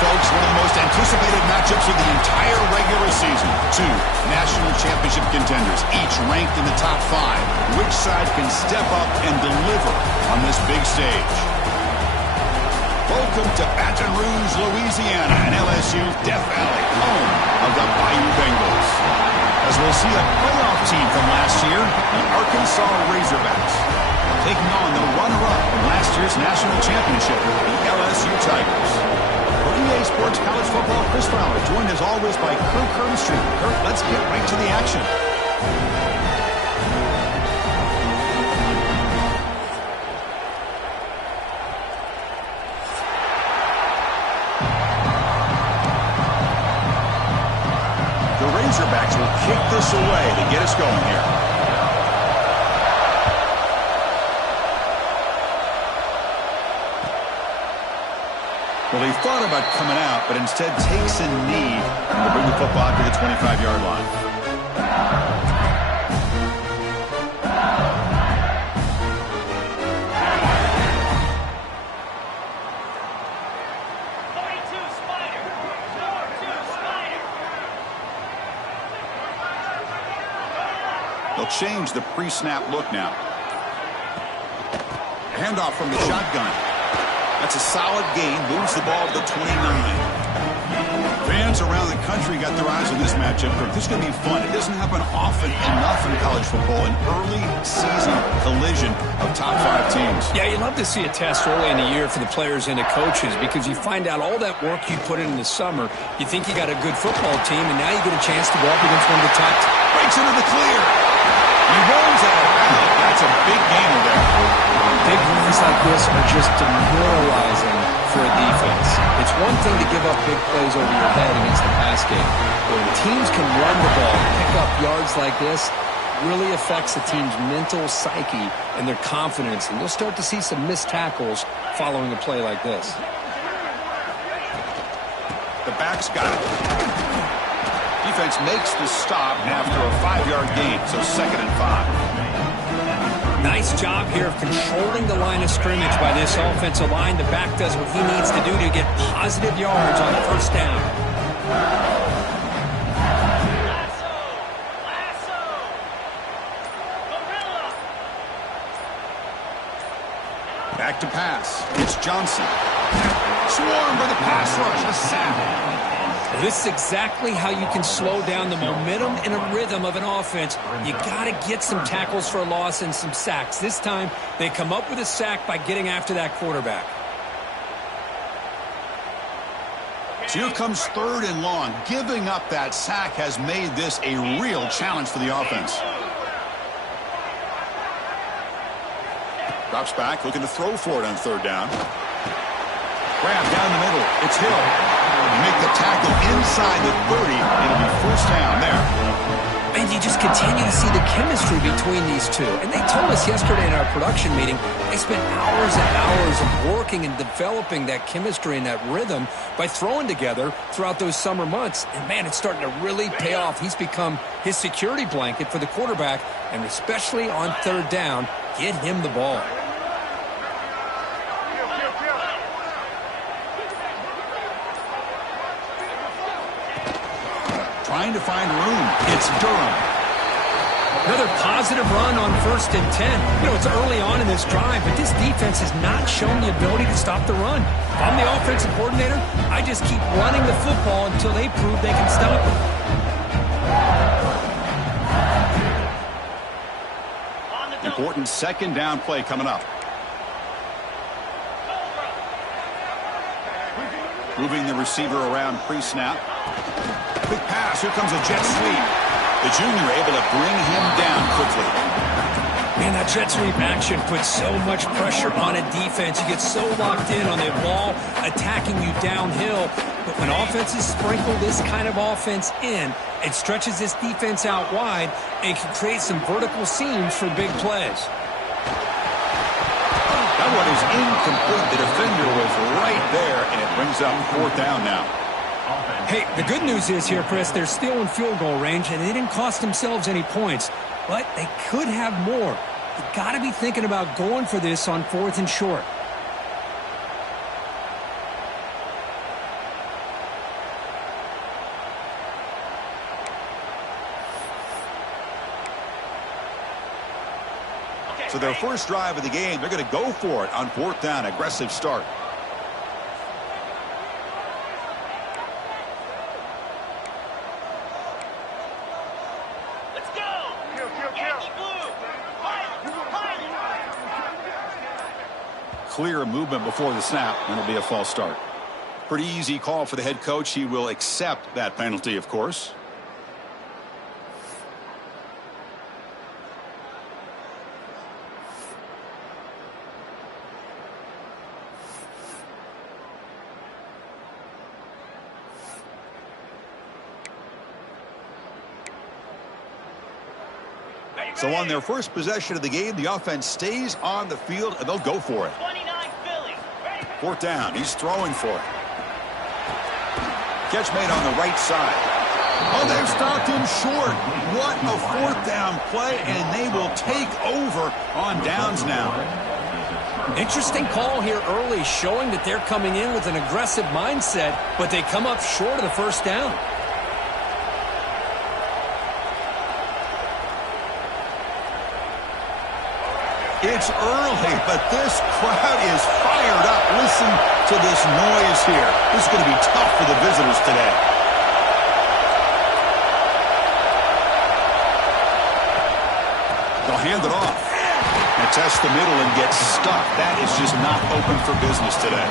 Folks, one of the most anticipated matchups of the entire regular season. Two national championship contenders, each ranked in the top 5. Which side can step up and deliver on this big stage? Welcome to Baton Rouge, Louisiana, and LSU's Death Valley, home of the Bayou Bengals. As we'll see a playoff team from last year, the Arkansas Razorbacks, taking on the runner-up from last year's national championship, the LSU Tigers. For EA Sports College Football, Chris Fowler, joined as always by Kirk Herbstreit. Kirk, let's get right to the action. The Razorbacks will kick this away to get us going here. Well, he thought about coming out, but instead takes a knee to bring the football to the 25-yard line. They'll change the pre-snap look now. Handoff from the shotgun. That's a solid gain, moves the ball to the 29. Fans around the country got their eyes on this matchup. This is going to be fun. It doesn't happen often enough in college football, an early season collision of top 5 teams. Yeah, you love to see a test early in the year for the players and the coaches because you find out all that work you put in the summer. You think you got a good football team, and now you get a chance to go up against one of the top. Breaks into the clear. He rolls out of bounds. That's a big gainer there. Big runs like this are just demoralizing for a defense. It's one thing to give up big plays over your head against the pass game, but when teams can run the ball, pick up yards like this, really affects the team's mental psyche and their confidence, and you'll start to see some missed tackles following a play like this. The back's got it. Defense makes the stop after a 5-yard gain, so 2nd and 5. Nice job here of controlling the line of scrimmage by this offensive line. The back does what he needs to do to get positive yards on first down. Back to pass. It's Johnson. Swarmed by the pass rush. A sack. This is exactly how you can slow down the momentum and a rhythm of an offense. You got to get some tackles for a loss and some sacks. This time, they come up with a sack by getting after that quarterback. So here comes 3rd and long. Giving up that sack has made this a real challenge for the offense. Drops back, looking to throw for it on 3rd down. Grab down the middle. It's Hill. You make the tackle inside the 30. It'll be first down there. And you just continue to see the chemistry between these two. And they told us yesterday in our production meeting, they spent hours and hours of working and developing that chemistry and that rhythm by throwing together throughout those summer months. And, man, it's starting to really pay off. He's become his security blanket for the quarterback, and especially on third down, get him the ball. Trying to find room. It's Durham. Another positive run on 1st and 10. You know, it's early on in this drive, but this defense has not shown the ability to stop the run. If I'm the offensive coordinator, I just keep running the football until they prove they can stop it. Important second down play coming up. Moving the receiver around pre-snap. Quick pass. Here comes a jet sweep. The junior able to bring him down quickly. Man, that jet sweep action puts so much pressure on a defense. You get so locked in on the ball attacking you downhill. But when offenses sprinkle this kind of offense in, it stretches this defense out wide and can create some vertical seams for big plays. That one is incomplete. The defender was right there, and it brings up fourth down now. Hey, the good news is here, Chris, they're still in field goal range, and they didn't cost themselves any points. But they could have more. You got to be thinking about going for this on 4th and short. So their first drive of the game, they're going to go for it on 4th down. Aggressive start. Clear movement before the snap, and it'll be a false start. Pretty easy call for the head coach. He will accept that penalty, of course. So on their first possession of the game, the offense stays on the field, and they'll go for it. 4th down. He's throwing for it. Catch made on the right side. Oh, they've stopped him short. What a 4th down play, and they will take over on downs now. Interesting call here early, showing that they're coming in with an aggressive mindset, but they come up short of the first down. It's early, but this crowd is fired up. Listen to this noise here. This is going to be tough for the visitors today. They'll hand it off. And test the middle and get stuck. That is just not open for business today.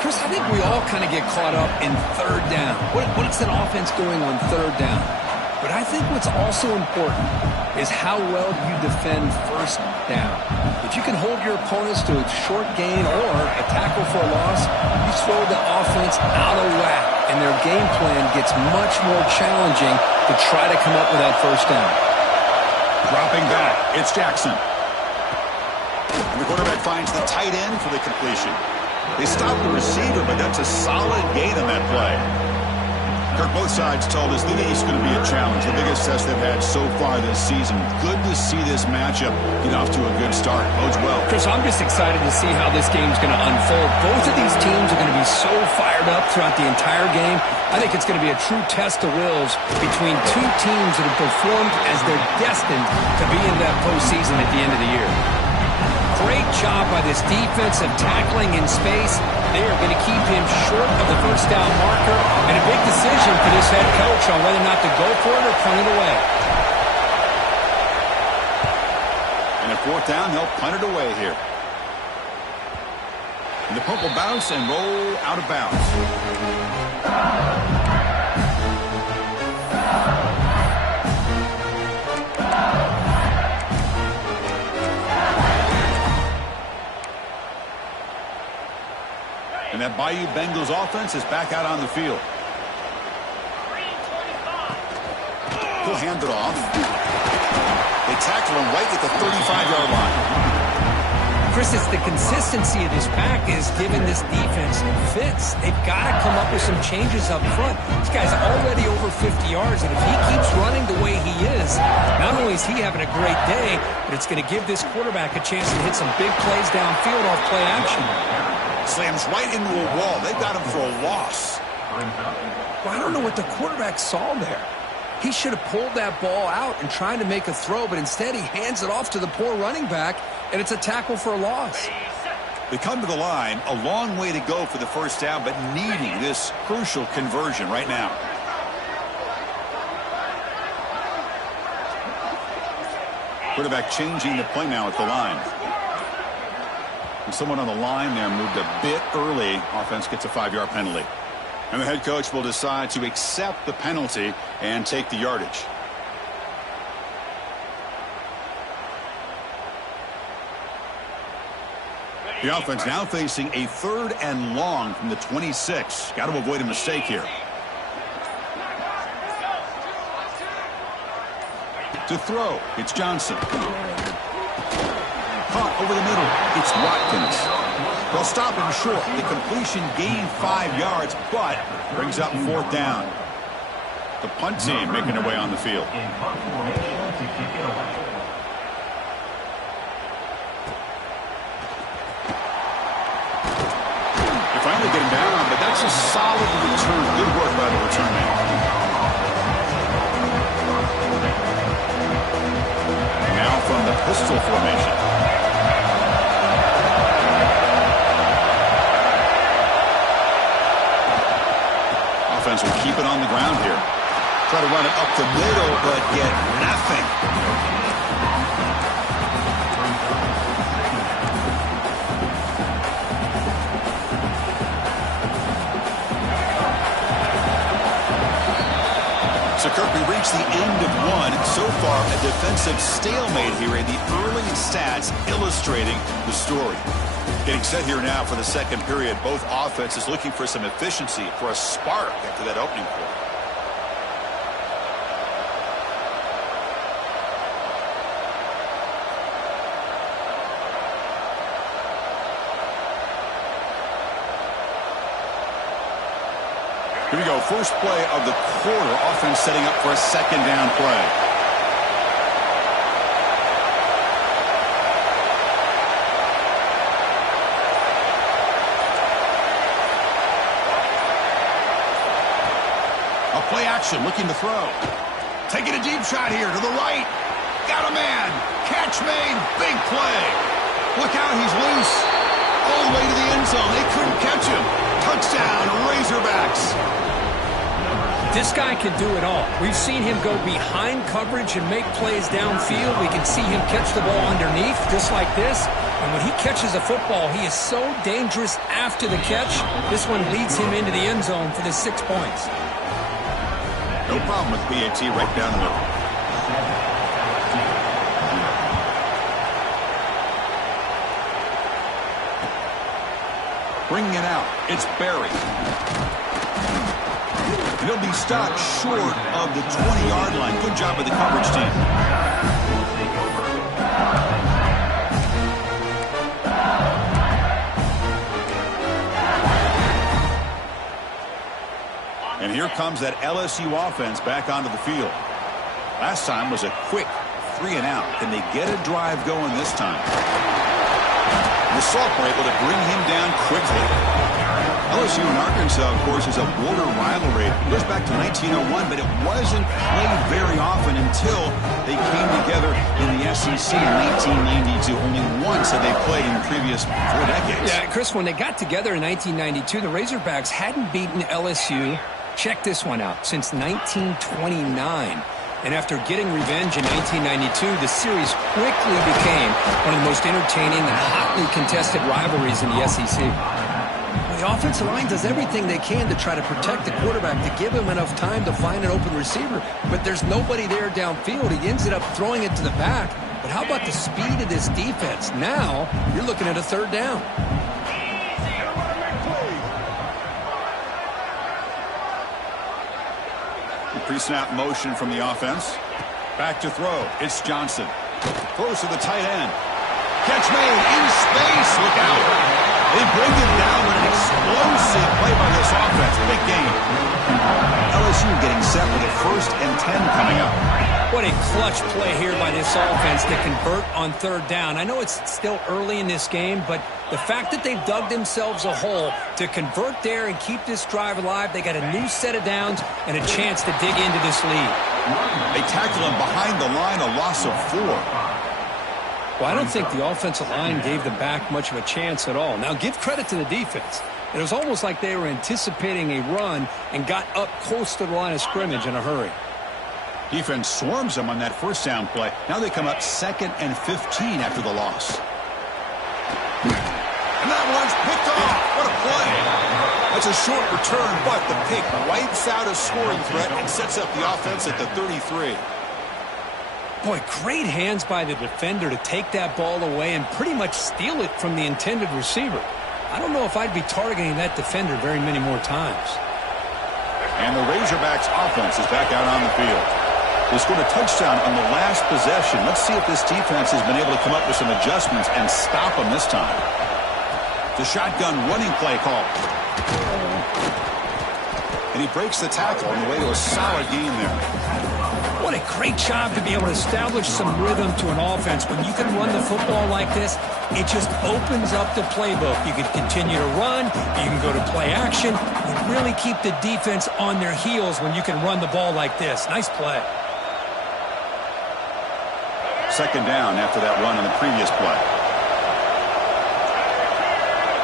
Chris, I think we all kind of get caught up in third down. What is an offense doing on third down? But I think what's also important is how well you defend first down. If you can hold your opponents to a short gain or a tackle for a loss, you throw the offense out of whack, and their game plan gets much more challenging to try to come up with that first down. Dropping back, it's Jackson. And the quarterback finds the tight end for the completion. They stop the receiver, but that's a solid gain on that play. Kirk, both sides told us that it's going to be a challenge, the biggest test they've had so far this season. Good to see this matchup get off to a good start. Bodes well. Chris, I'm just excited to see how this game's going to unfold. Both of these teams are going to be so fired up throughout the entire game. I think it's going to be a true test of wills between two teams that have performed as they're destined to be in that postseason at the end of the year. Great job by this defense of tackling in space. They are going to keep him short of the first down marker, and a big decision for this head coach on whether or not to go for it or punt it away. And at 4th down, they'll punt it away here. And the punt will bounce and roll out of bounds. And that Bayou Bengals offense is back out on the field. He'll hand it off. They tackle him right at the 35-yard line. Chris, it's the consistency of this pack is giving this defense fits. They've got to come up with some changes up front. This guy's already over 50 yards, and if he keeps running the way he is, not only is he having a great day, but it's going to give this quarterback a chance to hit some big plays downfield off play action. Slams right into a wall. They've got him for a loss. Well, I don't know what the quarterback saw there. He should have pulled that ball out and tried to make a throw, but instead he hands it off to the poor running back, and it's a tackle for a loss. They come to the line, a long way to go for the first down, but needing this crucial conversion right now. Quarterback changing the play now at the line. And someone on the line there moved a bit early. Offense gets a 5-yard penalty. And the head coach will decide to accept the penalty and take the yardage. The offense now facing a 3rd and long from the 26. Got to avoid a mistake here. To throw, it's Johnson. Caught over the middle, it's Watkins. They'll stop him short. The completion gained 5 yards, but brings up 4th down. The punt team making their way on the field. They finally get him down, but that's a solid return. Good work by the return man. Now from the pistol formation. Offense will keep it on the ground here. Try to run it up the middle, but get nothing. So, Kirk, we reached the end of one. So far, a defensive stalemate here, and the early stats illustrating the story. Getting set here now for the second period. Both offenses looking for some efficiency, for a spark after that opening quarter. Here we go. First play of the quarter. Offense setting up for a 2nd down play. Play action, looking to throw. Taking a deep shot here to the right. Got a man. Catch made. Big play. Look out, he's loose. All the way to the end zone. They couldn't catch him. Touchdown, Razorbacks. This guy can do it all. We've seen him go behind coverage and make plays downfield. We can see him catch the ball underneath, just like this. And when he catches a football, he is so dangerous after the catch. This one leads him into the end zone for the 6 points. No problem with PAT right down the middle. Bringing it out, it's Barry. And he'll be stopped short of the 20-yard line. Good job by the coverage team. And here comes that LSU offense back onto the field. Last time was a quick 3 and out. Can they get a drive going this time? The Salk were able to bring him down quickly. LSU and Arkansas, of course, is a border rivalry. It goes back to 1901, but it wasn't played very often until they came together in the SEC in 1992. Only once had they played in the previous 4 decades. Yeah, Chris, when they got together in 1992, the Razorbacks hadn't beaten LSU. Check this one out. Since 1929. And after getting revenge in 1992, the series quickly became one of the most entertaining and hotly contested rivalries in the SEC. The offensive line does everything they can to try to protect the quarterback, to give him enough time to find an open receiver. But there's nobody there downfield. He ends up throwing it to the back. But how about the speed of this defense? Now, you're looking at a 3rd down. Pre-snap motion from the offense. Back to throw. It's Johnson. Throws to the tight end. Catch made in space. Look out. They bring it down with an explosive play by this offense. Big game. LSU getting set with a 1st and 10 coming up. What a clutch play here by this offense to convert on 3rd down. I know it's still early in this game, but the fact that they've dug themselves a hole to convert there and keep this drive alive, they got a new set of downs and a chance to dig into this lead. They tackle him behind the line, a loss of 4. Well, I don't think the offensive line gave them back much of a chance at all. Now, give credit to the defense. It was almost like they were anticipating a run and got up close to the line of scrimmage in a hurry. Defense swarms them on that 1st down play. Now they come up 2nd and 15 after the loss. And that one's picked off. What a play. That's a short return, but the pick wipes out a scoring threat and sets up the offense at the 33. Boy, great hands by the defender to take that ball away and pretty much steal it from the intended receiver. I don't know if I'd be targeting that defender very many more times. And the Razorbacks offense is back out on the field. They scored a touchdown on the last possession. Let's see if this defense has been able to come up with some adjustments and stop them this time. The shotgun running play call. And he breaks the tackle on the way to a solid game there. What a great job to be able to establish some rhythm to an offense. When you can run the football like this, it just opens up the playbook. You can continue to run. You can go to play action. You really keep the defense on their heels when you can run the ball like this. Nice play. 2nd down after that run on the previous play.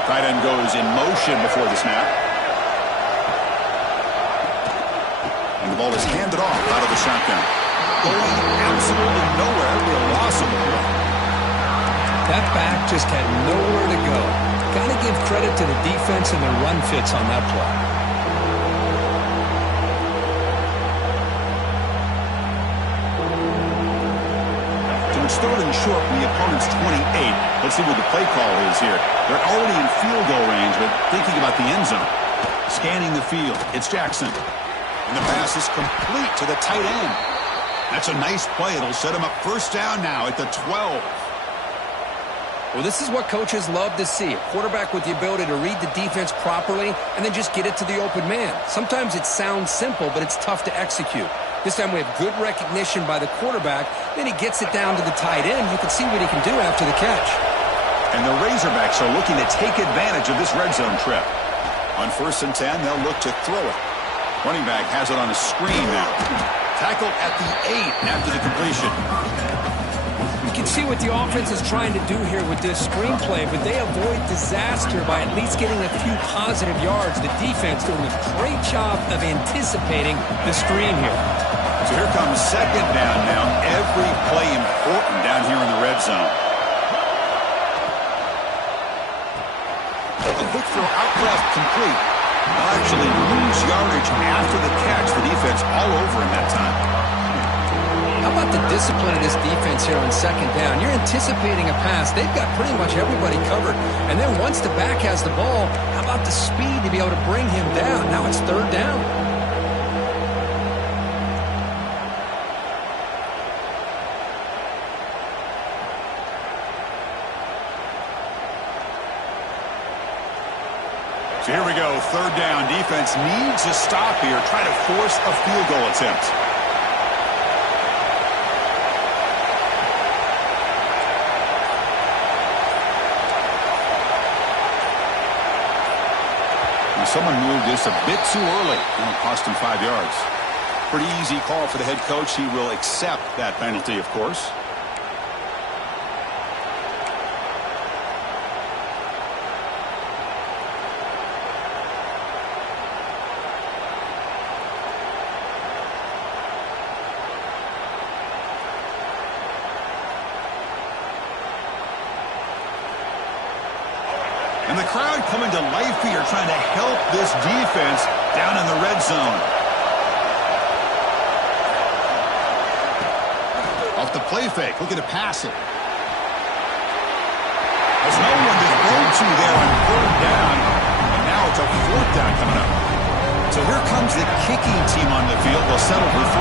Tight end goes in motion before the snap. And the ball is handed off out of the shotgun. Going absolutely nowhere. It'll be a loss of the play. That back just had nowhere to go. Got to give credit to the defense and their run fits on that play. It's 3rd and short from the opponent's 28. Let's see what the play call is here. They're already in field goal range, but thinking about the end zone. Scanning the field. It's Jackson. And the pass is complete to the tight end. That's a nice play. It'll set him up 1st down now at the 12. Well, this is what coaches love to see. A quarterback with the ability to read the defense properly and then just get it to the open man. Sometimes it sounds simple, but it's tough to execute. This time we have good recognition by the quarterback. Then he gets it down to the tight end. You can see what he can do after the catch. And the Razorbacks are looking to take advantage of this red zone trip. On 1st and 10, they'll look to throw it. Running back has it on a screen now. Tackled at the 8 after the completion. You can see what the offense is trying to do here with this screenplay, but they avoid disaster by at least getting a few positive yards. The defense doing a great job of anticipating the screen here. So here comes 2nd down now. Every play important down here in the red zone. A quick throw out left complete. They'll actually lose yardage after the catch. The defense all over him that time. How about the discipline of this defense here on 2nd down? You're anticipating a pass. They've got pretty much everybody covered. And then once the back has the ball, how about the speed to be able to bring him down? Now it's 3rd down. So here we go, 3rd down. Defense needs a stop here. Try to force a field goal attempt. Someone moved this a bit too early, and it cost him 5 yards. Pretty easy call for the head coach. He will accept that penalty, of course. And the crowd coming to life here, trying to help this defense down in the red zone. Off the play fake, looking to pass it. There's no one to throw to there on 3rd down. And now it's a 4th down coming up. So here comes the kicking team on the field. They'll settle for 3.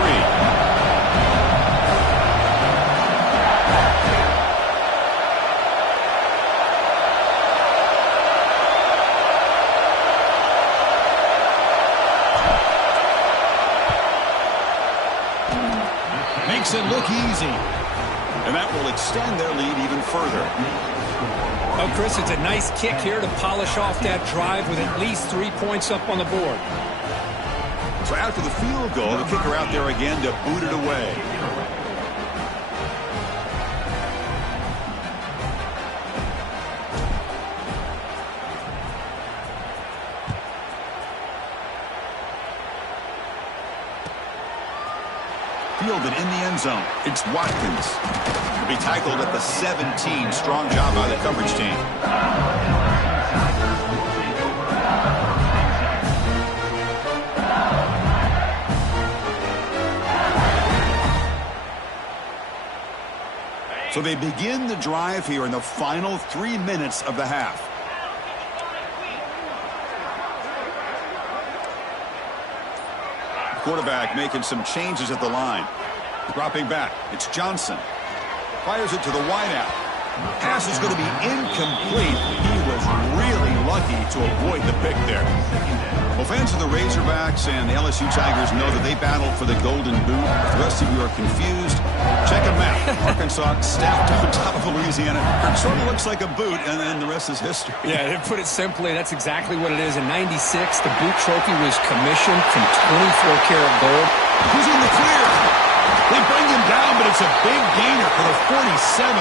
Makes it look easy. And that will extend their lead even further. Oh, Chris, it's a nice kick here to polish off that drive with at least 3 points up on the board. So after the field goal, the kicker out there again to boot it away. Fielded in the end zone. It's Watkins. He'll be tackled at the 17. Strong job by the coverage team. So they begin the drive here in the final 3 minutes of the half. Quarterback making some changes at the line. Dropping back. It's Johnson. Fires it to the wideout. Pass is going to be incomplete. He was really lucky to avoid the pick there. Well, fans of the Razorbacks and the LSU Tigers know that they battled for the Golden Boot. If the rest of you are confused, check a map. Arkansas stacked on top of Louisiana. It sort of looks like a boot, and then the rest is history. Yeah, to put it simply, that's exactly what it is. In '96, the boot trophy was commissioned from 24-karat gold. Who's in the clear? They bring him down, but it's a big gainer for the 47.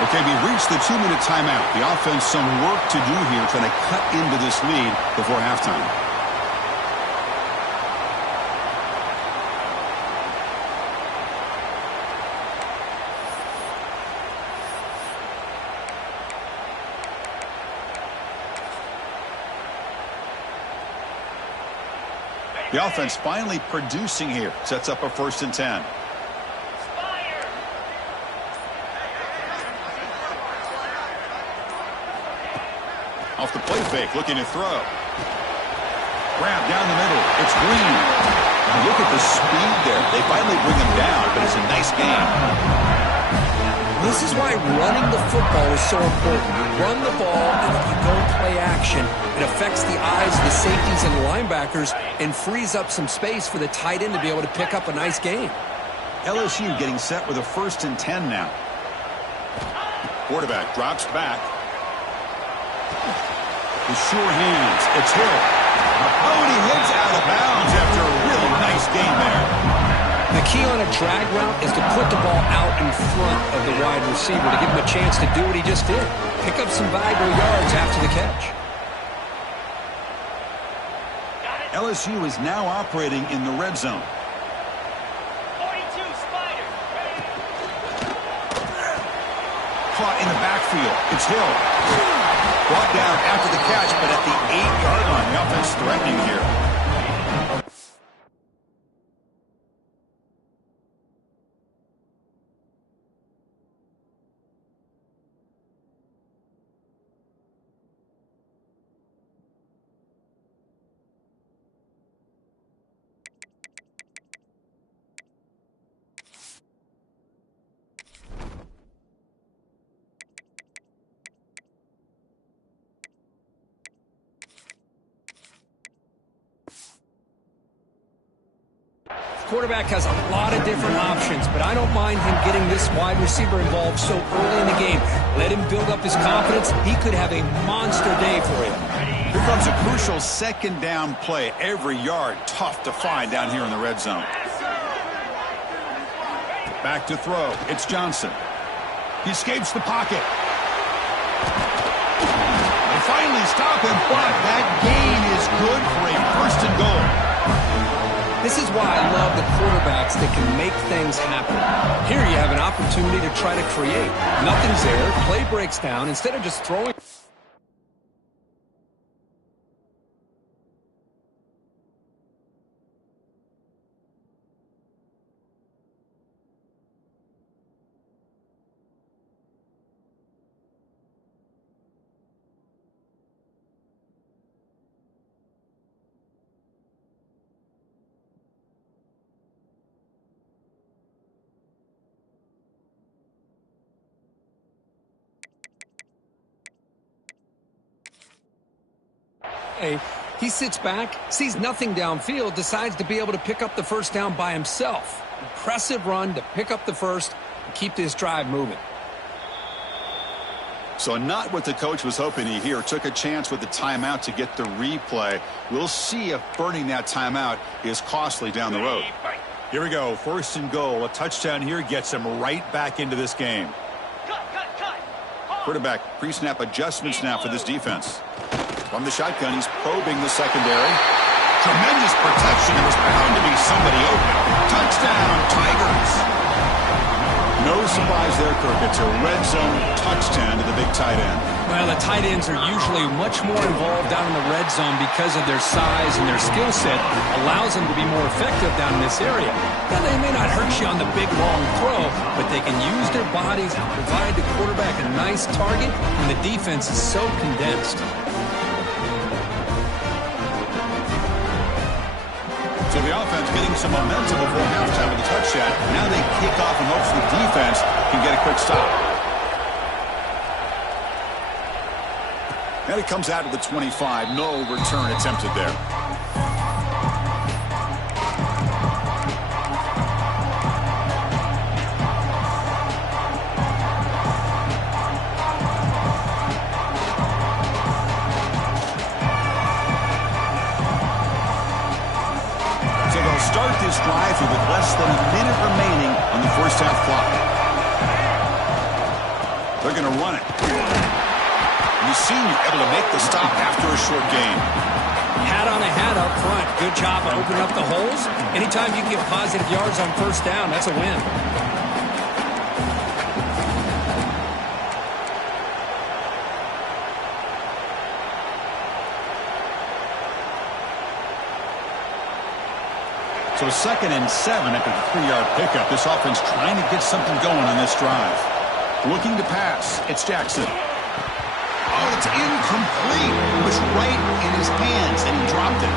Okay, we reached the 2-minute timeout. The offense some work to do here trying to cut into this lead before halftime. The offense finally producing here. Sets up a 1st and 10. Off the play fake, looking to throw. Grab down the middle. It's Green. Look at the speed there. They finally bring him down, but it's a nice game. This is why running the football is so important. You run the ball, and if you don't play action, it affects the eyes of the safeties and the linebackers and frees up some space for the tight end to be able to pick up a nice gain. LSU getting set with a 1st and 10 now. Quarterback drops back. With sure hands, it's Hill. Oh, and he heads out of bounds after a really nice game there. The key on a drag route is to put the ball out in front of the wide receiver to give him a chance to do what he just did. Pick up some valuable yards after the catch. LSU is now operating in the red zone. 42 Spider. Caught in the backfield. It's Hill. Brought down after the catch, but at the 8-yard line. The offense threatening here. Quarterback has a lot of different options, but I don't mind him getting this wide receiver involved so early in the game. Let him build up his confidence. He could have a monster day for you. Here comes a crucial 2nd down play. Every yard tough to find down here in the red zone. Back to throw. It's Johnson. He escapes the pocket. They finally stop him, but that gain is good for a 1st and goal. This is why I love the quarterbacks that can make things happen. Here you have an opportunity to try to create. Nothing's there. Play breaks down. Instead of just throwing... play, he sits back, sees nothing downfield, decides to be able to pick up the first down by himself. Impressive run to pick up the first and keep this drive moving. So not what the coach was hoping to hear. Took a chance with the timeout to get the replay. We'll see if burning that timeout is costly down the road. Here we go. 1st and goal. A touchdown here gets him right back into this game. Quarterback pre-snap adjustments now for this defense. From the shotgun, he's probing the secondary. Tremendous protection. There was bound to be somebody open. Touchdown, Tigers. No surprise there, Kirk. It's a red zone touchdown to the big tight end. Well, the tight ends are usually much more involved down in the red zone because of their size and their skill set allows them to be more effective down in this area. Now, they may not hurt you on the big, long throw, but they can use their bodies to provide the quarterback a nice target when the defense is so condensed. So the offense getting some momentum before halftime with a touchdown. Now they kick off and hopes the defense can get a quick stop. And it comes out to the 25. No return attempted there. Start this drive with less than a minute remaining on the first half clock. They're going to run it. You've seen you're able to make the stop after a short game. Hat on a hat up front. Good job of opening up the holes. Anytime you get positive yards on first down, that's a win. So 2nd and 7 after the 3-yard pickup. This offense trying to get something going on this drive. Looking to pass. It's Jackson. Oh, it's incomplete. It was right in his hands, and he dropped it.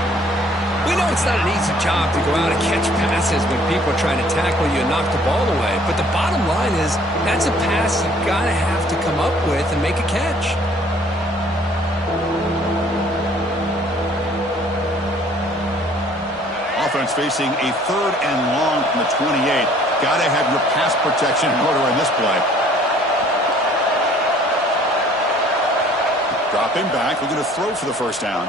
We know it's not an easy job to go out and catch passes when people are trying to tackle you and knock the ball away. But the bottom line is that's a pass you've got to have to come up with and make a catch. Offense facing a 3rd and long from the 28. Got to have your pass protection in order in this play. Dropping back, looking to throw for the first down.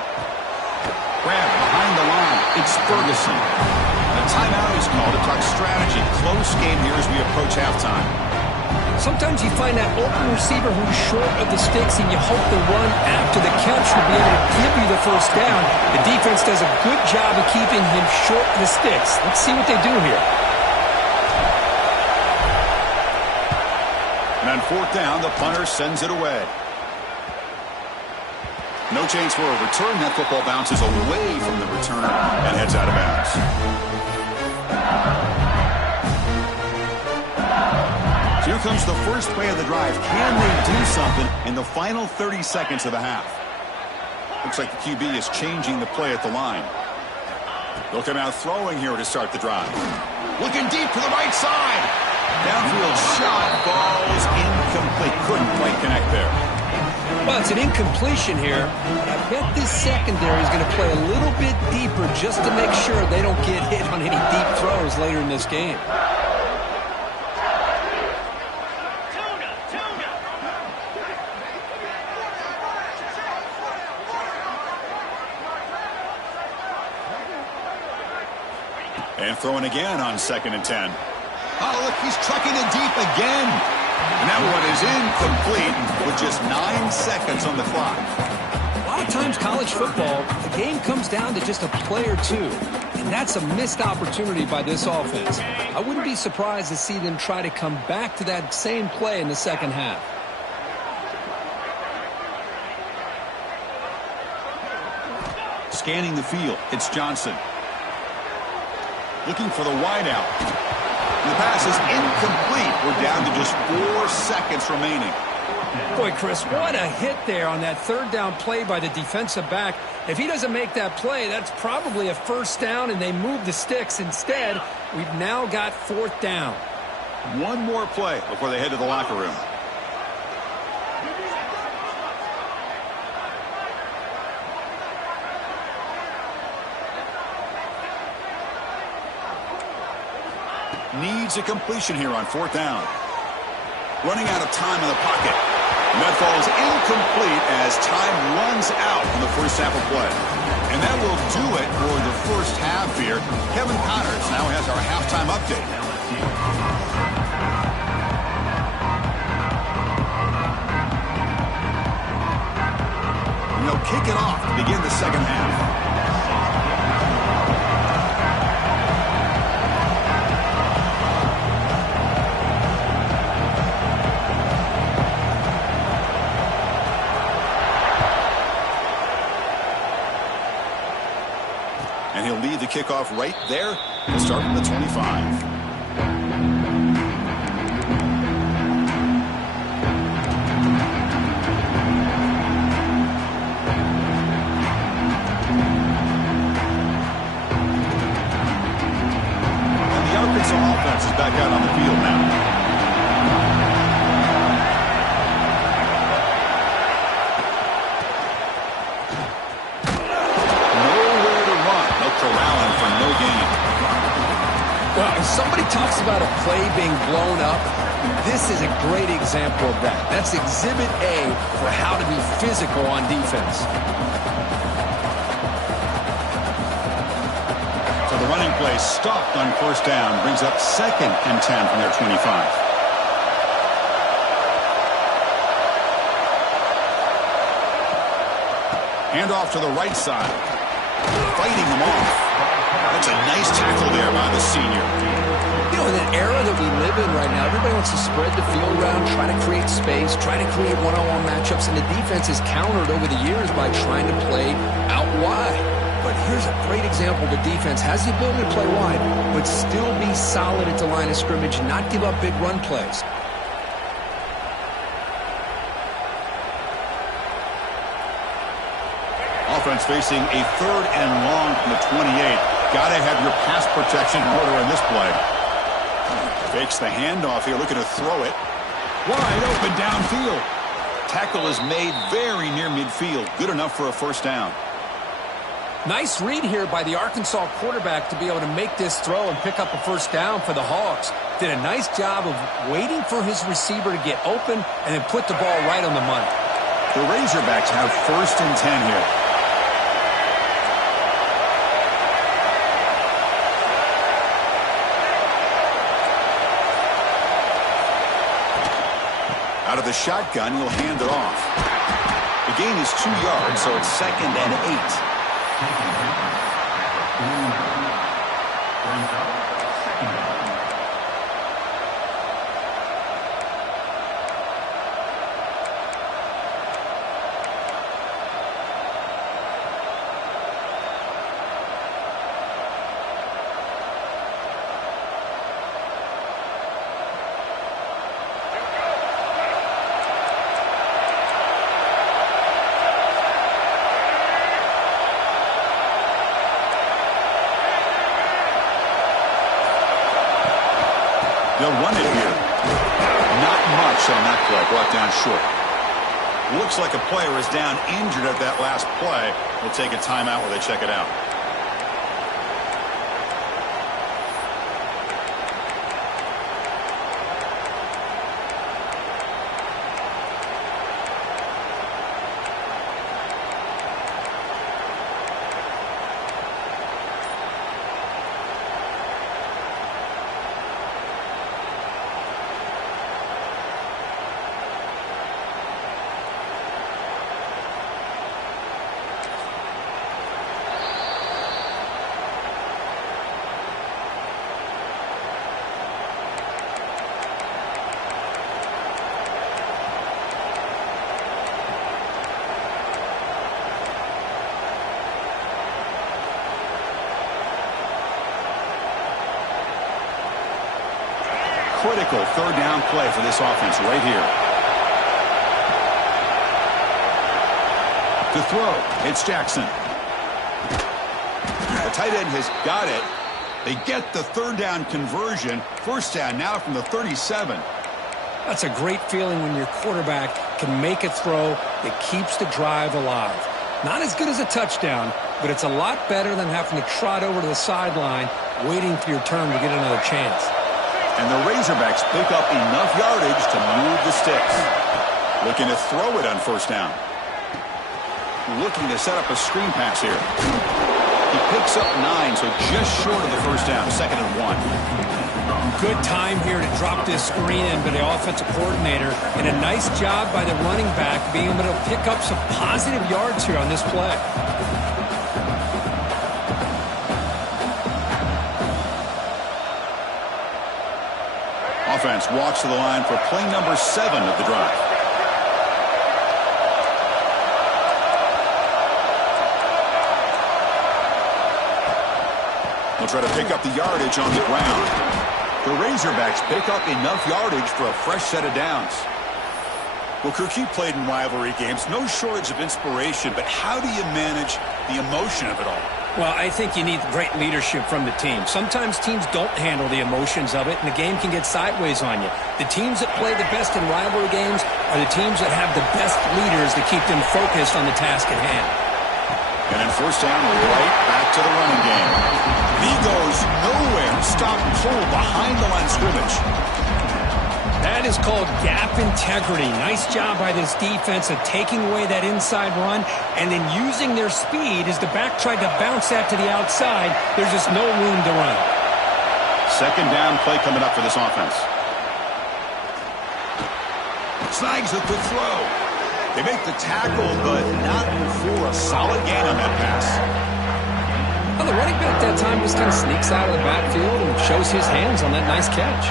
Grab behind the line. It's Ferguson. A timeout is called to talk strategy. Close game here as we approach halftime. Sometimes you find that open receiver who's short of the sticks and you hope the run after the catch will be able to give you the first down. The defense does a good job of keeping him short of the sticks. Let's see what they do here. And on 4th down, the punter sends it away. No chance for a return. That football bounces away from the returner and heads out of bounds. Here comes the first play of the drive. Can they do something in the final 30 seconds of the half? Looks like the QB is changing the play at the line. They'll come out throwing here to start the drive. Looking deep to the right side. Downfield shot. Ball's incomplete. Couldn't quite connect there. Well, it's an incompletion here, but I bet this secondary is going to play a little bit deeper just to make sure they don't get hit on any deep throws later in this game. And throwing again on 2nd and 10. Oh, look, he's trucking it deep again. And that one is incomplete with just 9 seconds on the clock. A lot of times college football, the game comes down to just a play or two. And that's a missed opportunity by this offense. I wouldn't be surprised to see them try to come back to that same play in the second half. Scanning the field, it's Johnson. Looking for the wideout. The pass is incomplete. We're down to just 4 seconds remaining. Boy, Chris, what a hit there on that 3rd down play by the defensive back. If he doesn't make that play, that's probably a first down, and they move the sticks. Instead, we've now got 4th down. One more play before they head to the locker room. needs a completion here on 4th down. Running out of time in the pocket. And that falls incomplete as time runs out in the first half of play. And that will do it for the first half here. Kevin Connors now has our halftime update. And they'll kick it off to begin the second half. And he'll lead the kickoff right there. He'll start from the 25. And the Arkansas offense is back out on the field now. Somebody talks about a play being blown up. This is a great example of that. That's exhibit A for how to be physical on defense. So the running play stopped on 1st down, brings up 2nd and 10 from their 25. Hand off to the right side. Fighting them off. That's a nice tackle there by the senior. You know, in an era that we live in right now, everybody wants to spread the field around, try to create space, try to create one-on-one matchups, and the defense is countered over the years by trying to play out wide. But here's a great example. The defense has the ability to play wide, but still be solid at the line of scrimmage and not give up big run plays. Offense facing a 3rd and long from the 28. Got to have your pass protection in order in this play. Fakes the handoff here, looking to throw it. Wide open downfield. Tackle is made very near midfield. Good enough for a 1st down. Nice read here by the Arkansas quarterback to be able to make this throw and pick up a 1st down for the Hogs. Did a nice job of waiting for his receiver to get open and then put the ball right on the money. The Razorbacks have 1st and 10 here. Out of the shotgun, he'll hand it off. The gain is 2 yards, so it's 2nd and 8. They'll run it here. Not much on that play, brought down short. Looks like a player is down injured at that last play. We'll take a timeout while they check it out. Critical 3rd down play for this offense right here. To throw, it's Jackson. The tight end has got it. They get the 3rd down conversion. 1st down now from the 37. That's a great feeling when your quarterback can make a throw that keeps the drive alive. Not as good as a touchdown, but it's a lot better than having to trot over to the sideline waiting for your turn to get another chance. And the Razorbacks pick up enough yardage to move the sticks. Looking to throw it on first down. Looking to set up a screen pass here. He picks up 9, so just short of the first down, 2nd and 1. Good time here to drop this screen in by the offensive coordinator, and a nice job by the running back being able to pick up some positive yards here on this play. Offense walks to the line for play number 7 of the drive. They'll try to pick up the yardage on the ground. The Razorbacks pick up enough yardage for a fresh set of downs. Well, Kirk, you played in rivalry games. No shortage of inspiration, but how do you manage the emotion of it all? Well, I think you need great leadership from the team. Sometimes teams don't handle the emotions of it, and the game can get sideways on you. The teams that play the best in rivalry games are the teams that have the best leaders to keep them focused on the task at hand. And in first down, right back to the running game. He goes nowhere. Stop and pull behind the line of scrimmage. That is called gap integrity. Nice job by this defense of taking away that inside run and then using their speed as the back tried to bounce that to the outside. There's just no room to run. 2nd down play coming up for this offense. Snags with the throw. They make the tackle, but not for a solid gain on that pass. Well, the running back that time just kind of sneaks out of the backfield and shows his hands on that nice catch.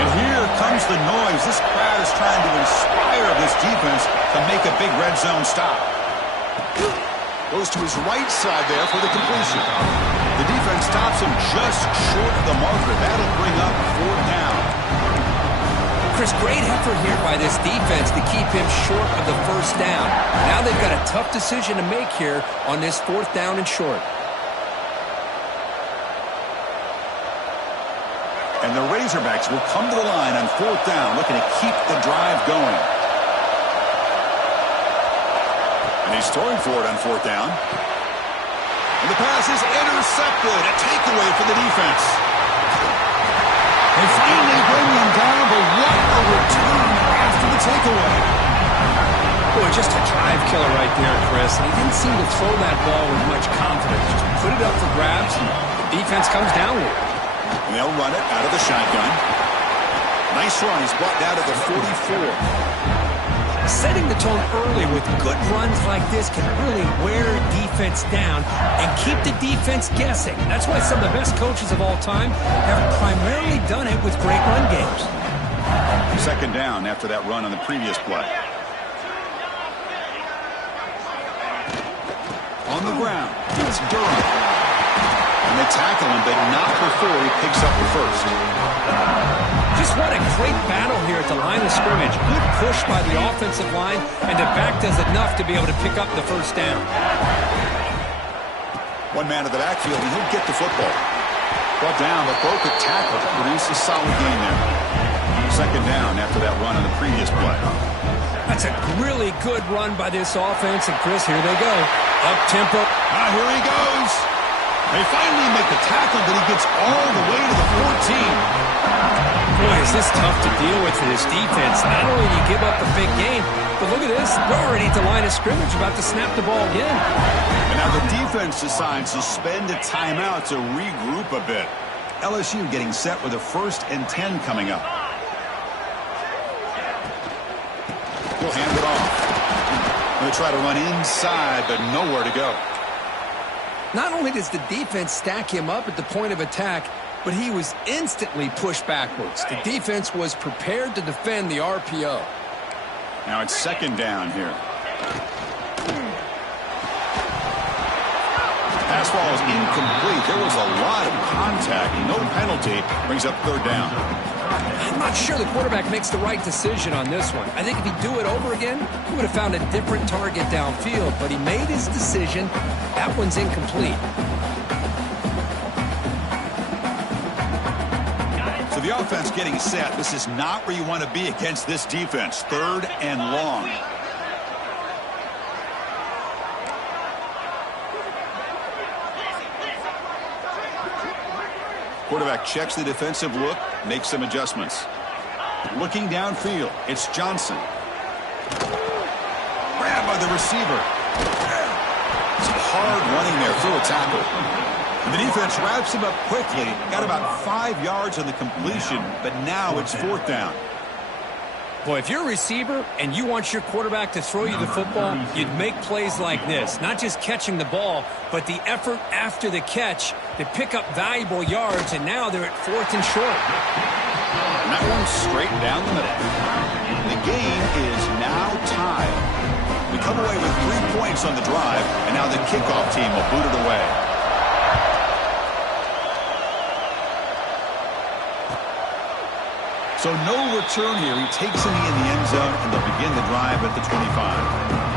And here comes the noise. This crowd is trying to inspire this defense to make a big red zone stop. Goes to his right side there for the completion. The defense stops him just short of the marker. That'll bring up 4th down. Chris, great effort here by this defense to keep him short of the first down. Now they've got a tough decision to make here on this 4th down and short. And the Razorbacks will come to the line on 4th down, looking to keep the drive going. And he's throwing for it on 4th down. And the pass is intercepted. A takeaway for the defense. They finally bring him down, but what a return after the takeaway. Boy, just a drive killer right there, Chris. And he didn't seem to throw that ball with much confidence. Just put it up for grabs, and the defense comes down with it. And they'll run it out of the shotgun. Nice run. He's brought down to the 44. Setting the tone early with good runs like this can really wear defense down and keep the defense guessing. That's why some of the best coaches of all time have primarily done it with great run games. 2nd down after that run on the previous play. On the ground, it's Durham. And they tackle him, but not before he picks up the first. Just what a great battle here at the line of scrimmage. Good push by the offensive line, and the back does enough to be able to pick up the first down. One man to the backfield, and he'll get the football. Brought down, but broke a tackle to produce a solid gain there. 2nd down after that run on the previous play. That's a really good run by this offense, and Chris, here they go. Up-tempo. Here he goes. They finally make the tackle, but he gets all the way to the 14. Boy, is this tough to deal with for this defense. Not only do you give up the big gain, but look at this. They're already at the line of scrimmage, about to snap the ball again. And now the defense decides to spend a timeout to regroup a bit. LSU getting set with a 1st and 10 coming up. He'll hand it off. They'll try to run inside, but nowhere to go. Not only does the defense stack him up at the point of attack, but he was instantly pushed backwards. The defense was prepared to defend the RPO. Now it's 2nd down here. Pass ball is incomplete. There was a lot of contact. No penalty. Brings up 3rd down. I'm not sure the quarterback makes the right decision on this one. I think if he'd do it over again, he would have found a different target downfield, but he made his decision. That one's incomplete. So the offense getting set. This is not where you want to be against this defense. 3rd and long. Quarterback checks the defensive look, makes some adjustments. Looking downfield, it's Johnson. Grabbed by the receiver. Some hard running there through a tackle. And the defense wraps him up quickly. Got about 5 yards on the completion, but now it's 4th down. Boy, if you're a receiver and you want your quarterback to throw you the football, you'd make plays like this. Not just catching the ball, but the effort after the catch to pick up valuable yards, and now they're at 4th and short. And that one's straight down the middle. The game is now tied. We come away with 3 points on the drive, and now the kickoff team will boot it away. So no return here. He takes a knee in the end zone, and they'll begin the drive at the 25.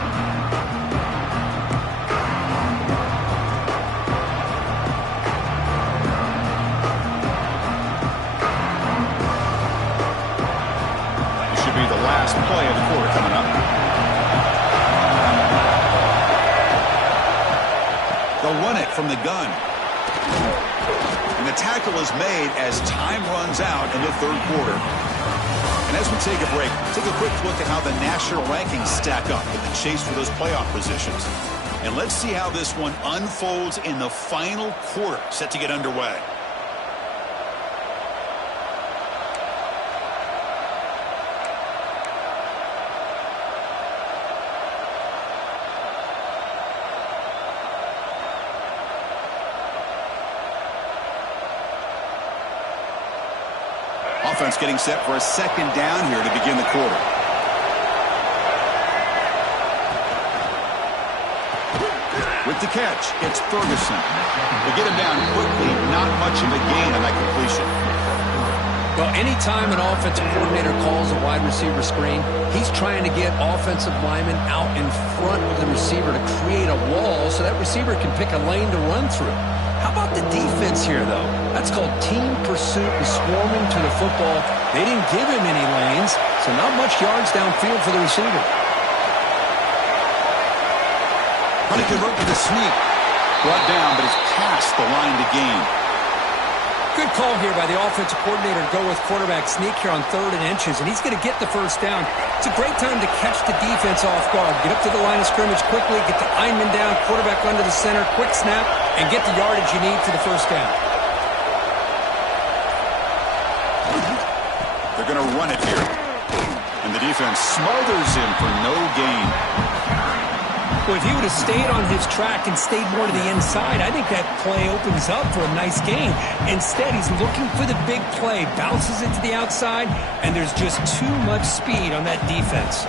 The last play of the quarter coming up. They'll run it from the gun. And the tackle is made as time runs out in the 3rd quarter. And as we take a break, take a quick look at how the national rankings stack up in the chase for those playoff positions. And let's see how this one unfolds in the final quarter set to get underway. Offense getting set for a 2nd down here to begin the quarter. With the catch, it's Ferguson. They get him down quickly, not much of a gain on that completion. Well, anytime an offensive coordinator calls a wide receiver screen, he's trying to get offensive linemen out in front of the receiver to create a wall so that receiver can pick a lane to run through. How about the defense here, though? That's called team pursuit and swarming to the football. They didn't give him any lanes, so not much yards downfield for the receiver. Trying to convert with a sneak. Brought down, but is past the line to gain. Good call here by the offensive coordinator to go with quarterback sneak here on 3rd and inches, and he's going to get the 1st down. It's a great time to catch the defense off guard. Get up to the line of scrimmage quickly, get the lineman down, quarterback under the center, quick snap, and get the yardage you need for the 1st down. They're going to run it here. And the defense smothers him for no gain. Well, if he would have stayed on his track and stayed more to the inside, I think that play opens up for a nice gain. Instead, he's looking for the big play, bounces it to the outside, and there's just too much speed on that defense.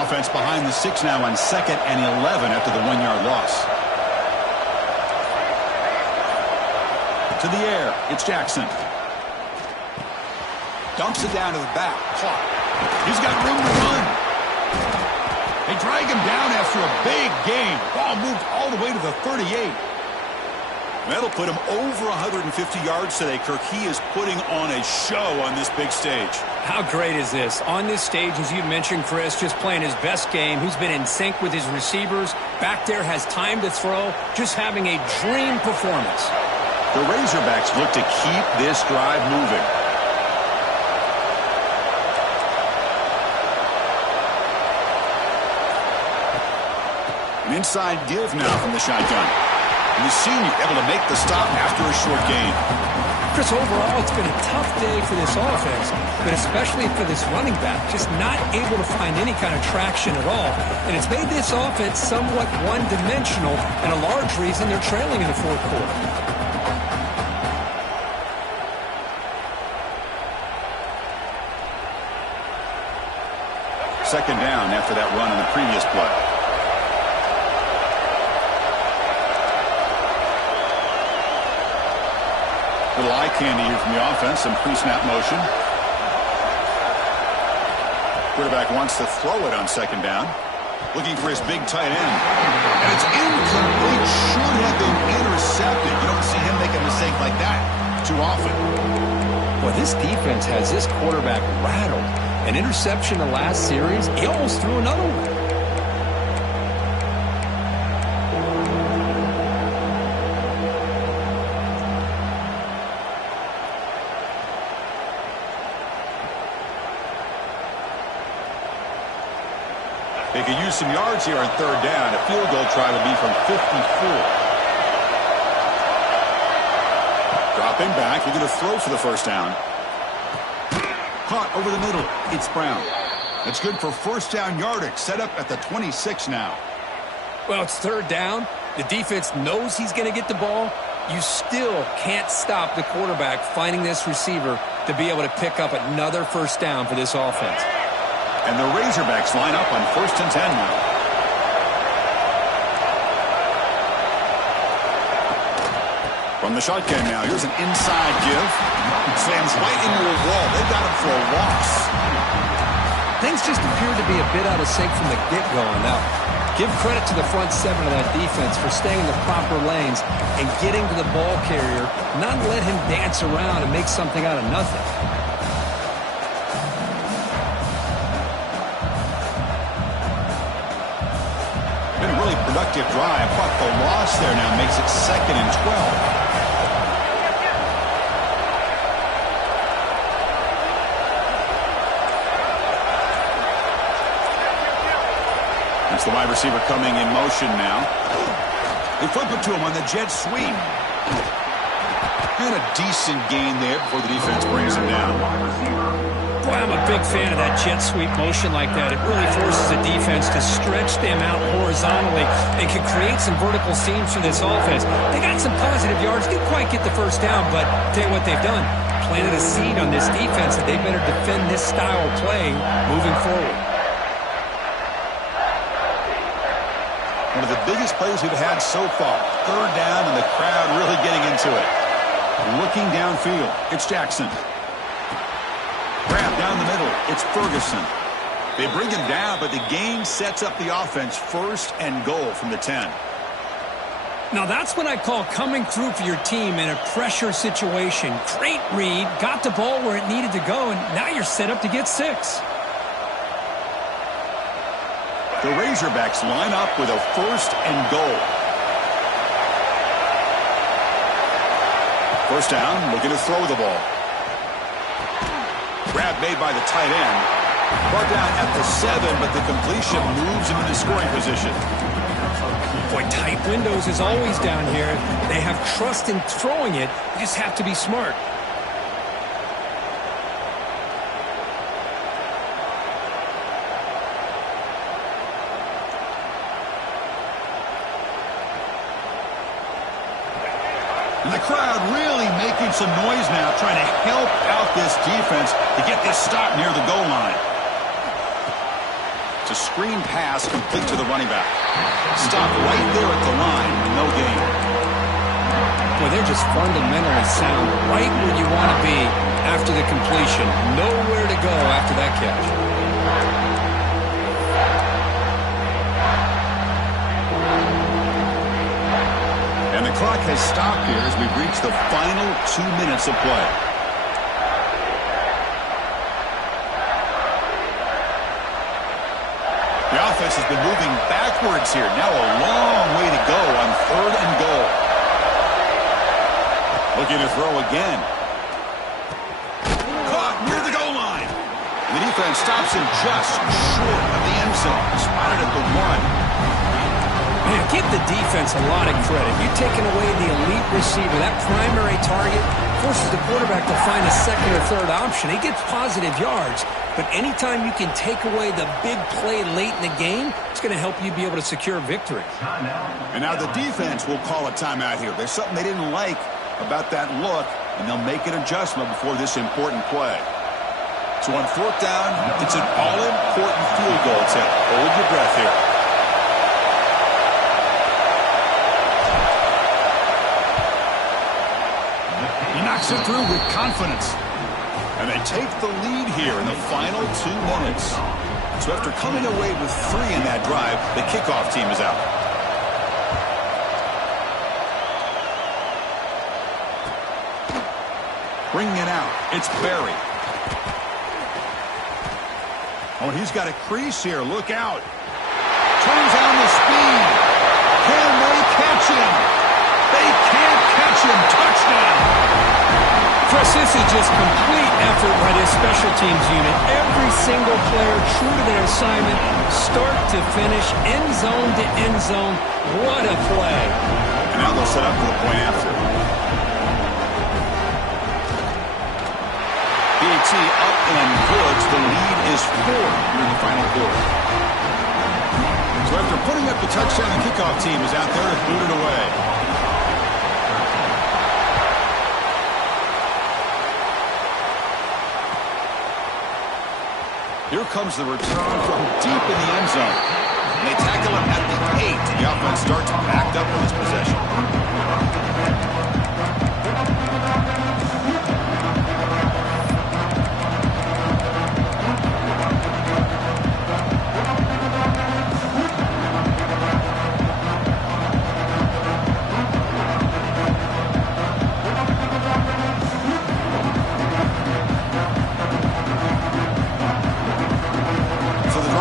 Offense behind the 6 now on 2nd and 11 after the 1-yard loss. To the air, it's Jackson. Dumps it down to the back. Clock. He's got room to run. They drag him down after a big gain. Ball moved all the way to the 38. That'll put him over 150 yards today, Kirk. He is putting on a show on this big stage. How great is this? On this stage, as you mentioned, Chris, just playing his best game. He's been in sync with his receivers. Back there, has time to throw. Just having a dream performance. The Razorbacks look to keep this drive moving. An inside give now from the shotgun. And the senior able to make the stop after a short gain. Chris, overall, it's been a tough day for this offense, but especially for this running back, just not able to find any kind of traction at all. And it's made this offense somewhat one-dimensional, and a large reason they're trailing in the 4th quarter. Second down after that run on the previous play. Little eye candy here from the offense, some pre-snap motion. Quarterback wants to throw it on 2nd down. Looking for his big tight end. And it's incomplete. Should have been intercepted. You don't see him make a mistake like that too often. Well, this defense has this quarterback rattled. An interception the last series, he almost threw another one. They could use some yards here on third down. A field goal try would be from 54. Dropping back. They're going to throw for the first down. Caught over the middle. It's Brown. That's good for first down yardage. Set up at the 26 now. Well, it's third down. The defense knows he's going to get the ball. You still can't stop the quarterback finding this receiver to be able to pick up another first down for this offense. And the Razorbacks line up on 1st and 10 now. From the shotgun now, here's an inside give. Slams right into a wall. They got him for a loss. Things just appeared to be a bit out of sync from the get-go. Now, give credit to the front seven of that defense for staying in the proper lanes and getting to the ball carrier, not let him dance around and make something out of nothing. Been a really productive drive, but the loss there now makes it 2nd and 12. That's the wide receiver coming in motion now. They flip it to him on the jet sweep. And a decent gain there before the defense brings him down. Boy, I'm a big fan of that jet sweep motion like that. It really forces the defense to stretch them out horizontally and can create some vertical seams for this offense. They got some positive yards. Didn't quite get the first down, but I'll tell you what they've done. Planted a seed on this defense that they better defend this style of play moving forward. One of the biggest plays we've had so far. Third down and the crowd really getting into it. Looking downfield, it's Jackson. Grab down the middle, it's Ferguson. They bring him down, but the gain sets up the offense 1st and goal from the 10. Now that's what I call coming through for your team in a pressure situation. Great read, got the ball where it needed to go, and now you're set up to get 6. The Razorbacks line up with a 1st and goal. First down, looking to throw the ball. Grab made by the tight end. Brought down at the 7, but the completion moves him into scoring position. Boy, tight windows is always down here. They have trust in throwing it. You just have to be smart. And the crowd really making some noise now, trying to help out this defense to get this stop near the goal line. It's a screen pass complete to the running back. Stop right there at the line, no gain. Boy, they're just fundamentally sound right where you want to be after the completion. Nowhere to go after that catch. And the clock has stopped here as we've reached the final 2 minutes of play. The offense has been moving backwards here. Now a long way to go on 3rd and goal. Looking to throw again. Caught near the goal line. And the defense stops him just short of the end zone. Spotted at the 1. Man, give the defense a lot of credit. You're taking away the elite receiver. That primary target forces the quarterback to find a 2nd or 3rd option. He gets positive yards, but anytime you can take away the big play late in the game, it's going to help you be able to secure victory. And now the defense will call a timeout here. There's something they didn't like about that look, and they'll make an adjustment before this important play. So on 4th down, it's an all-important field goal attempt. Hold your breath here. Knocks it through with confidence. And they take the lead here in the final 2 minutes. So after coming away with 3 in that drive, the kickoff team is out. Bringing it out, it's Barry. Oh, he's got a crease here. Look out. Turns on the speed. Can they catch him? They can't catch him. Touchdown. Chris, this is just complete effort by this special teams unit. Every single player true to their assignment, start to finish, end zone to end zone. What a play. And now they'll set up for the point after. PAT up and good. The lead is 4 here in the final quarter. So after putting up the touchdown, the kickoff team is out there to boot it away. Here comes the return from deep in the end zone. And they tackle him at the 8. The offense starts backed up on this possession.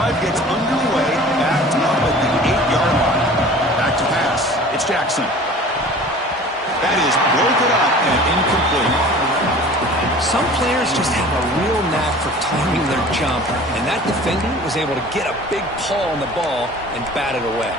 Gets underway, backed up at the 8-yard line. Back to pass. It's Jackson. That is broken up and incomplete. Some players just have a real knack for timing their jump, and that defender was able to get a big paw on the ball and bat it away.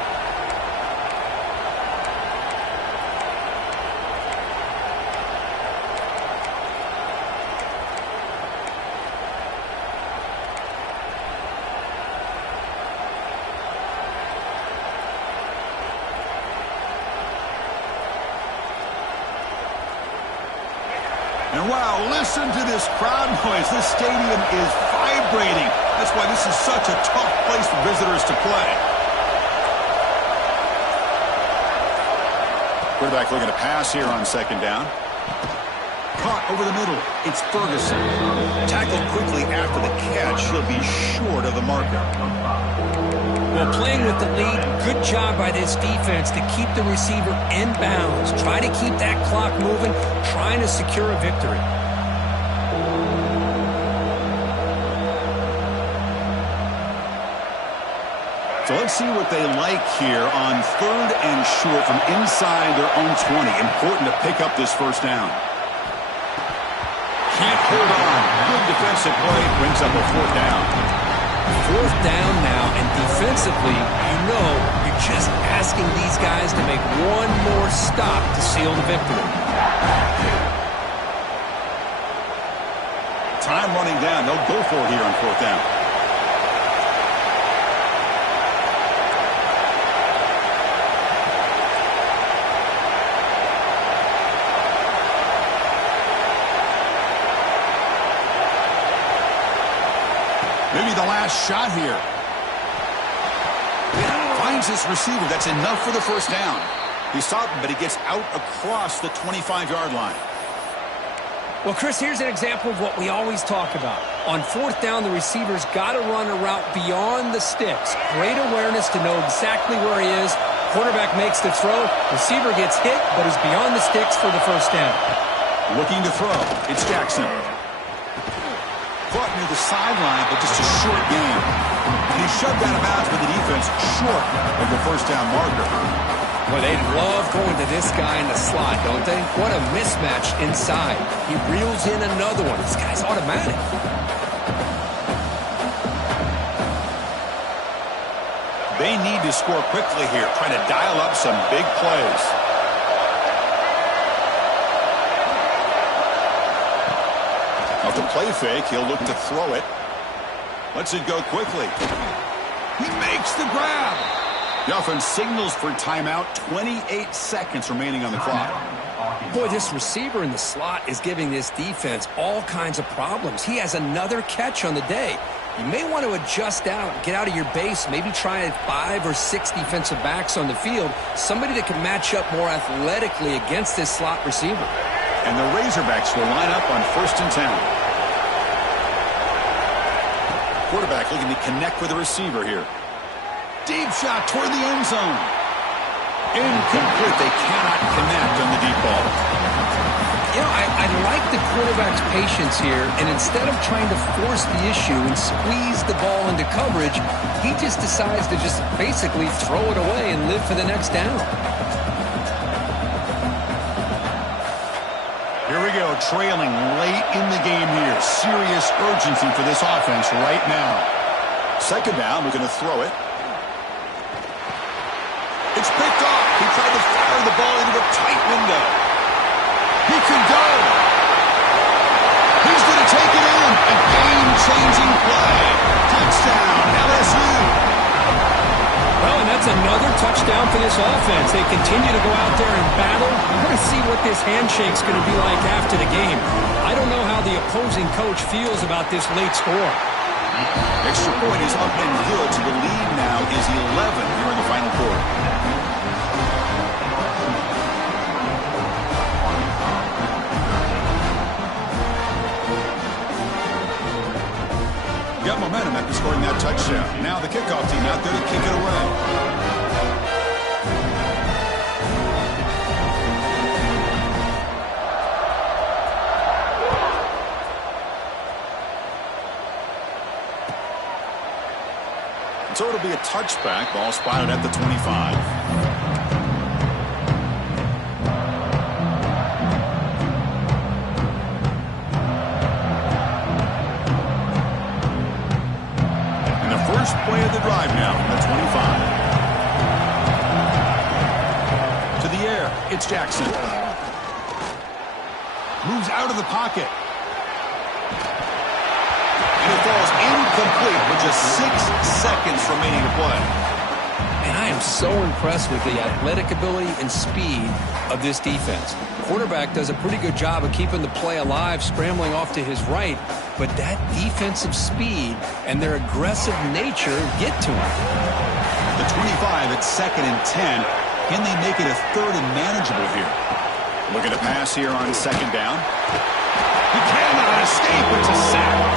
And wow, listen to this crowd noise. This stadium is vibrating. That's why this is such a tough place for visitors to play. Quarterback looking to pass here on second down. Caught over the middle. It's Ferguson. Tackled quickly after the catch. He'll be short of the marker. Well, playing with the lead, good job by this defense to keep the receiver in bounds. Try to keep that clock moving, trying to secure a victory. So let's see what they like here on 3rd and short from inside their own 20. Important to pick up this first down. Can't hold on. Good defensive play. Brings up a 4th down. 4th down now, and defensively, you're just asking these guys to make one more stop to seal the victory. Time running down. They'll go for it here on 4th down. Maybe the last shot here. Finds his receiver. That's enough for the first down. He stopped him, but he gets out across the 25-yard line. Well, Chris, here's an example of what we always talk about. On 4th down, the receiver's got to run a route beyond the sticks. Great awareness to know exactly where he is. Quarterback makes the throw. Receiver gets hit, but is beyond the sticks for the first down. Looking to throw. It's Jackson. Caught near the sideline, but just a short game. And he shoved out of bounds with the defense short of the first down marker. Well, they love going to this guy in the slot, don't they? What a mismatch inside. He reels in another one. This guy's automatic. They need to score quickly here, trying to dial up some big plays. Off the play fake, he'll look to throw it. Lets it go quickly. He makes the grab. The offense signals for timeout. 28 seconds remaining on the clock. Boy, this receiver in the slot is giving this defense all kinds of problems. He has another catch on the day. You may want to adjust out, get out of your base, maybe try 5 or 6 defensive backs on the field, somebody that can match up more athletically against this slot receiver. And the Razorbacks will line up on 1st and 10. Quarterback looking to connect with the receiver here. Deep shot toward the end zone. Incomplete. They cannot connect on the deep ball. You know, I like the quarterback's patience here, and instead of trying to force the issue and squeeze the ball into coverage, he just decides to just basically throw it away and live for the next down. Here we go, trailing late in the game here. Serious urgency for this offense right now. Second down, we're going to throw it. It's picked off. He tried to fire the ball into a tight window. He can go. He's going to take it in. A game-changing play. Touchdown, LSU. Well, and that's another touchdown for this offense. They continue to go out there and battle. We're going to see what this handshake's going to be like after the game. I don't know how the opposing coach feels about this late score. Extra point is up and good, so the lead now is 11 here in the final quarter. Got momentum after scoring that touchdown. Now the kickoff team out there to kick it away. So it'll be a touchback. Ball spotted at the 25. And the first play of the drive now from the 25. To the air. It's Jackson. Moves out of the pocket. And it falls incomplete with just 6 seconds remaining to play. And I am so impressed with the athletic ability and speed of this defense. Quarterback does a pretty good job of keeping the play alive, scrambling off to his right, but that defensive speed and their aggressive nature get to him. The 25 at 2nd and 10. Can they make it a 3rd and manageable here? Look at a pass here on 2nd down. He cannot escape. It's a sack.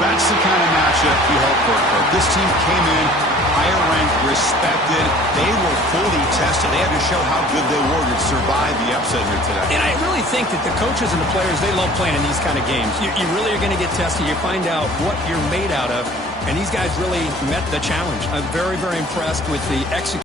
That's the kind of matchup you hope for. This team came in higher ranked, respected. They were fully tested. They had to show how good they were to survive the upset here today. And I really think that the coaches and the players, they love playing in these kind of games. You really are going to get tested. You find out what you're made out of. And these guys really met the challenge. I'm very, very impressed with the execution.